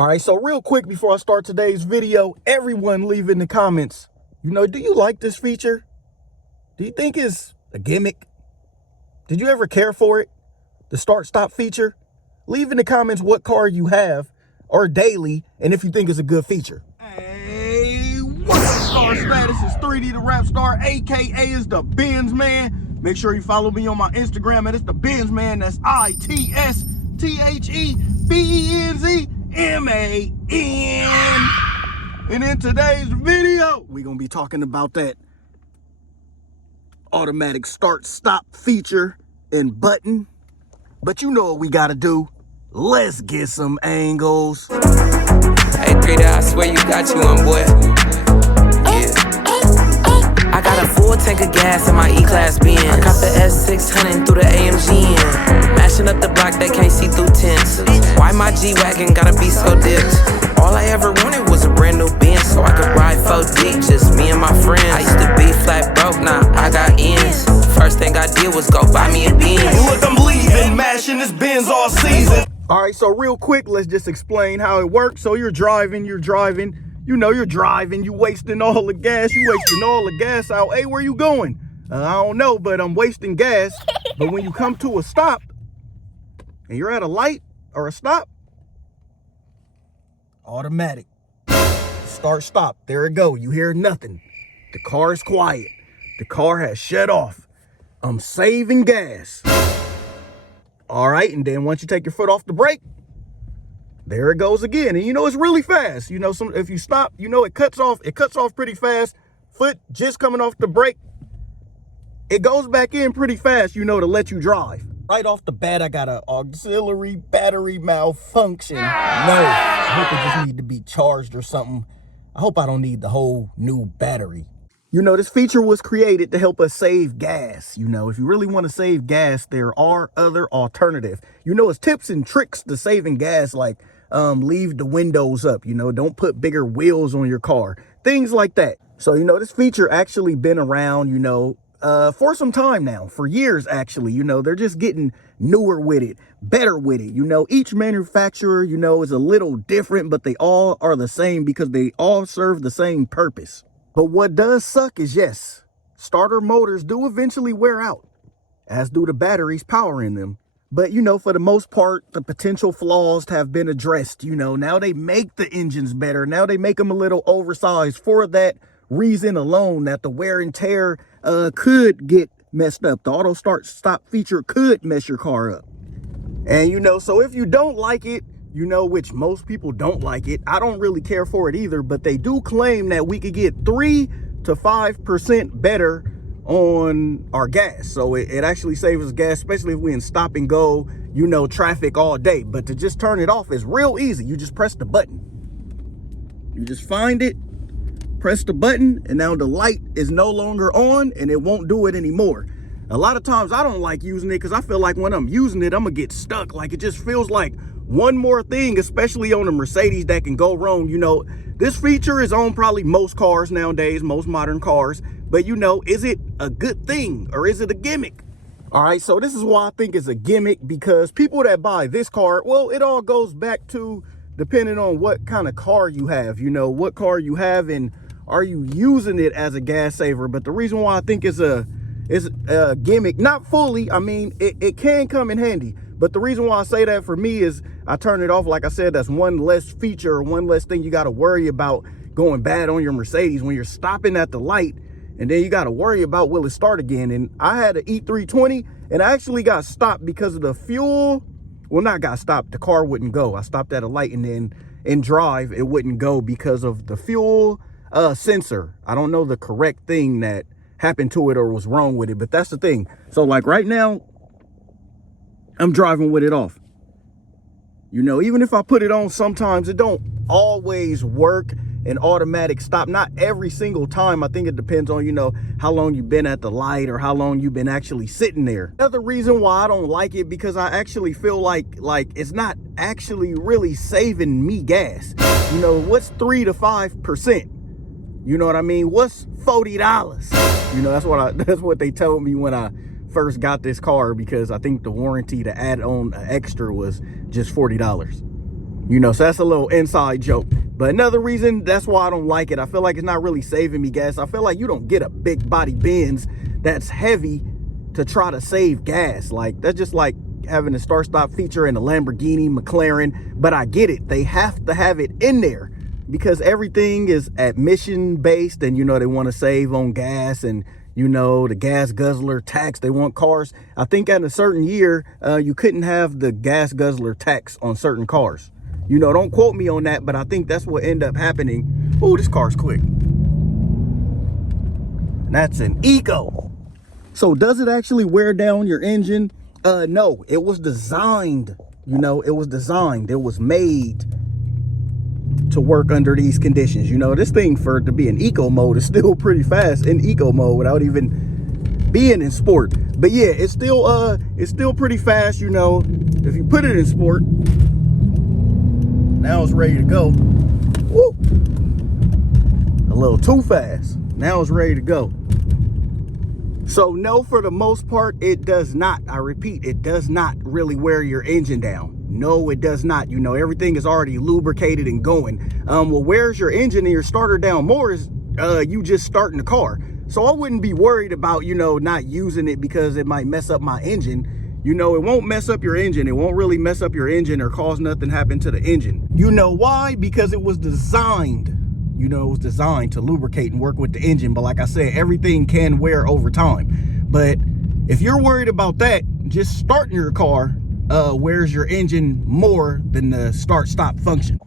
All right, so real quick before I start today's video, everyone leave in the comments, do you like this feature? Do you think it's a gimmick? Did you ever care for it? The start-stop feature? Leave in the comments what car you have or daily and if you think it's a good feature. Hey, what's up, Star Status? It's 3D the Rap Star, aka is the Benz Man. Make sure you follow me on my Instagram and it's the Benz Man. That's ITSTHEBENZMAN. And in today's video, we're gonna be talking about that automatic start-stop feature and button. But you know what we gotta do. Let's get some angles. Hey, 3D, I swear you got you on, boy. Yeah. I got a full tank of gas in my E-Class Benz. I caught the S600 through the AMG in. Mashing up the block, they can't see through tents. Why my G-Wagon gotta be so dipped? All I ever wanted was a brand new Benz so I could ride 4 deep, just me and my friends. I used to be flat broke, now I got ends. First thing I did was go buy me a Benz. Look, I'm leaving, mashing this Benz all season. All right, so real quick, let's just explain how it works. So you're driving, you wasting all the gas, out. Hey, where you going? I don't know, but I'm wasting gas. But when you come to a stop and you're at a light or a stop, automatic, start, stop, there it go. You hear nothing. The car is quiet. The car has shut off. I'm saving gas. All right, and then once you take your foot off the brake, there it goes again. And it's really fast. If you stop, it cuts off pretty fast. Foot just coming off the brake, it goes back in pretty fast, to let you drive. Right off the bat, I got an auxiliary battery malfunction. No, I hope it just need to be charged or something. I hope I don't need the whole new battery. This feature was created to help us save gas. If you really want to save gas, there are other alternatives. It's tips and tricks to saving gas, like leave the windows up, don't put bigger wheels on your car, things like that. So, this feature actually been around, for some time now, for years, actually. They're just getting newer with it, better with it. Each manufacturer, is a little different, but they all are the same because they all serve the same purpose. But what does suck is, yes, starter motors do eventually wear out, as do the batteries powering them. But, for the most part, the potential flaws have been addressed. Now they make the engines better. Now they make them a little oversized for that reason alone, that the wear and tear could get messed up. The auto start stop feature could mess your car up. And, so if you don't like it, which most people don't like it, I don't really care for it either, but they do claim that we could get 3 to 5% better on our gas. So it actually saves us gas, especially if we in stop and go, traffic all day. But to just turn it off is real easy. You just press the button. You just find it, press the button, and now the light is no longer on and it won't do it anymore. A lot of times I don't like using it because I feel like when I'm using it, I'm gonna get stuck. Like, it just feels like one more thing, especially on the Mercedes, that can go wrong. This feature is on probably most cars nowadays, most modern cars. But is it a good thing or is it a gimmick? All right, so this is why I think it's a gimmick, because people that buy this car, well, it all goes back to depending on what kind of car you have, what car you have and are you using it as a gas saver. But the reason why I think it's a gimmick, not fully, I mean, it can come in handy. But the reason why I say that for me is I turn it off. Like I said, that's one less feature or one less thing you got to worry about going bad on your Mercedes when you're stopping at the light. And then you got to worry about, will it start again? And I had an E320 and I actually got stopped because of the fuel. Well, not got stopped. The car wouldn't go. I stopped at a light and then in drive, it wouldn't go because of the fuel sensor. I don't know the correct thing that happened to it or was wrong with it, but that's the thing. So like right now, I'm driving with it off. Even if I put it on, sometimes it don't always work. An automatic stop, not every single time. I think it depends on, how long you've been at the light or how long you've been actually sitting there. Another reason why I don't like it, because I actually feel like it's not actually really saving me gas. What's 3 to 5%? You know what I mean? What's $40? That's what they told me when I first got this car, because I think the warranty to add on an extra was just $40. You know, so that's a little inside joke. But another reason, that's why I don't like it. I feel like it's not really saving me gas. I feel like you don't get a big body Benz that's heavy to try to save gas. Like, that's just like having a start-stop feature in a Lamborghini, McLaren. But I get it. They have to have it in there because everything is emission based, and, you know, they want to save on gas, and, you know, the gas guzzler tax. They want cars. I think in a certain year, you couldn't have the gas guzzler tax on certain cars. You know, don't quote me on that, but I think that's what ended up happening. Oh, this car's quick. And that's an Eco. So does it actually wear down your engine? No, it was designed, you know, it was designed. It was made to work under these conditions. You know, this thing, for it to be in eco mode, is still pretty fast in eco mode without even being in sport. But yeah, it's still pretty fast. You know, if you put it in sport, now it's ready to go. Woo! A little too fast. Now it's ready to go. So no, for the most part, it does not. I repeat, it does not really wear your engine down. No, it does not. You know, everything is already lubricated and going. What wears your engine and your starter down more is you just starting the car. So I wouldn't be worried about, you know, not using it because it might mess up my engine. You know, it won't mess up your engine. It won't really mess up your engine or cause nothing happen to the engine. You know why? Because it was designed. You know, it was designed to lubricate and work with the engine. But like I said, everything can wear over time. But if you're worried about that, just starting your car wears your engine more than the start-stop function.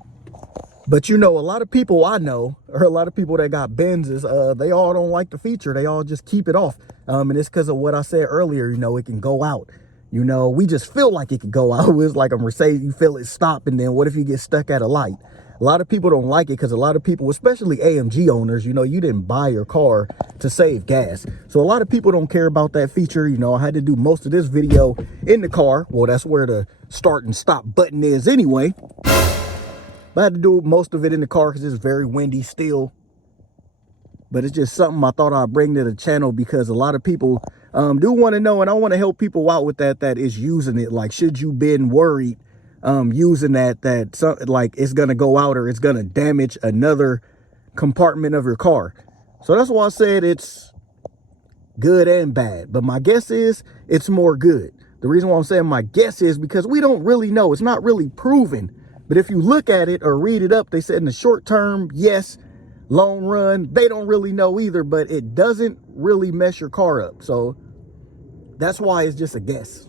But you know, a lot of people I know, or a lot of people that got Benzes, they all don't like the feature. They all just keep it off. And it's because of what I said earlier. You know, it can go out. You know, we just feel like it could go out. It's like a Mercedes, you feel it stop, and then what if you get stuck at a light? A lot of people don't like it because a lot of people, especially AMG owners, you know, you didn't buy your car to save gas. So a lot of people don't care about that feature. You know, I had to do most of this video in the car. Well, that's where the start and stop button is anyway. But I had to do most of it in the car because it's very windy still. But it's just something I thought I'd bring to the channel because a lot of people do want to know, and I want to help people out with that is using it. Like, should you been worried using that something like it's gonna go out or it's gonna damage another compartment of your car? So that's why I said it's good and bad, but my guess is it's more good. The reason why I'm saying my guess is because we don't really know. It's not really proven. But if you look at it or read it up, they said in the short term, yes. Long run, they don't really know either, but it doesn't really mess your car up. So that's why it's just a guess.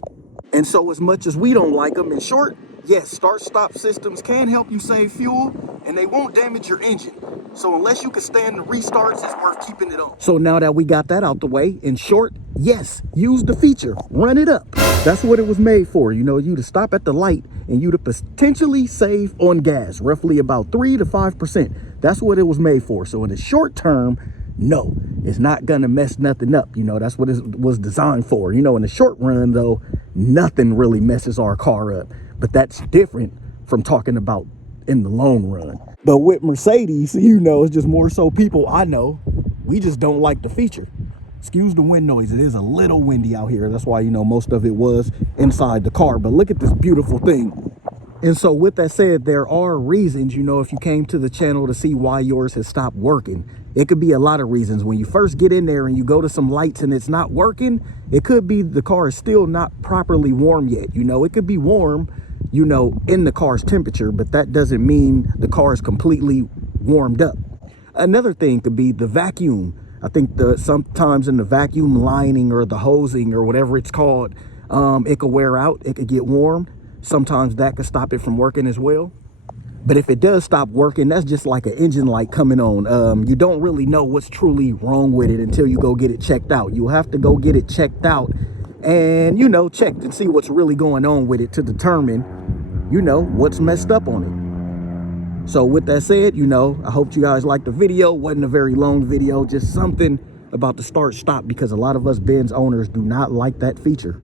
And so as much as we don't like them, in short, yes, start-stop systems can help you save fuel and they won't damage your engine. So unless you can stand the restarts, it's worth keeping it on. So now that we got that out the way, in short, yes, use the feature, run it up. That's what it was made for. You know, you to stop at the light and you to potentially save on gas, roughly about 3 to 5%. That's what it was made for. So in the short term, no, it's not gonna mess nothing up. You know, that's what it was designed for. You know, in the short run though, nothing really messes our car up. But that's different from talking about in the long run. But with Mercedes, you know, it's just more so people I know, we just don't like the feature. Excuse the wind noise. It is a little windy out here. That's why, you know, most of it was inside the car. But look at this beautiful thing. And so with that said, there are reasons, you know, if you came to the channel to see why yours has stopped working, it could be a lot of reasons. When you first get in there and you go to some lights and it's not working, it could be the car is still not properly warm yet. You know, it could be warm, you know, in the car's temperature, but that doesn't mean the car is completely warmed up. Another thing could be the vacuum. I think sometimes in the vacuum lining or the hosing or whatever it's called, it could wear out, it could get warm. Sometimes that could stop it from working as well. But if it does stop working, that's just like an engine light coming on. You don't really know what's truly wrong with it until you go get it checked out. You'll have to go get it checked out and, you know, check to see what's really going on with it to determine, you know, what's messed up on it. So with that said, you know, I hope you guys liked the video. Wasn't a very long video, just something about the start stop because a lot of us Benz owners do not like that feature.